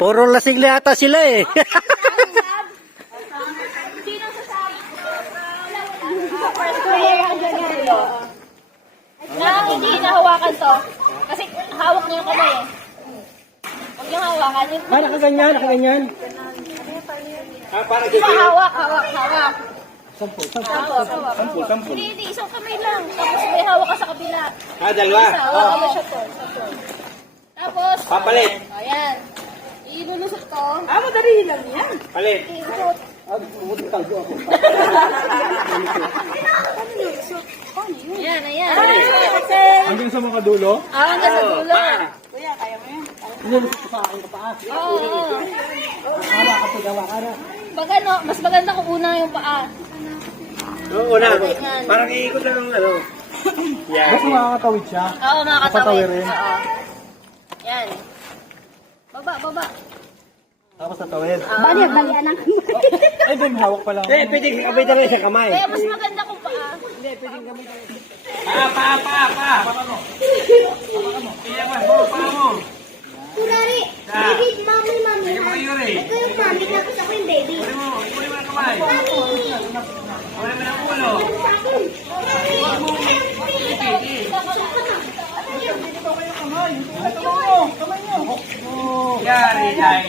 Puro lasing na ata sila eh. Na hindi hinahawakan to. Kasi hawak niyo yung kamay eh. Huwag niyo hawakan. Nakaganyan, nakaganyan. Isa hawak. Sampo. Hindi, isang kamay lang. Tapos may hawak ka sa kabila. Dalawa. Isa, hawakan mo siya to. Tapos, Papalit. ayan. Ilulusot ko. Madali lang yan. Palit. Ilusot. Ayan. Hanggang sa mga dulo? Hanggang sa dulo. Kuya, kaya mo yan. Oo. Pag ano, mas maganda kung una yung paa. Oo, una. Parang iikot lang ang ano. Yan. Mas makakatawid siya. Oo, makakatawid. Papatawirin. Oo. Yan. Baba. Tapos natawid. Balian lang. Ay, doon hawak pa lang. Eh, pwede kabay na rin sa kamay. Kaya mas maganda kung paa. Pa mo. Iyaman mo, pa mo. Kurari, baby, mami. Ito yung mami, tapos ako yung baby. Uli mo na kamay. Uli mo na ulo. Yari, yan.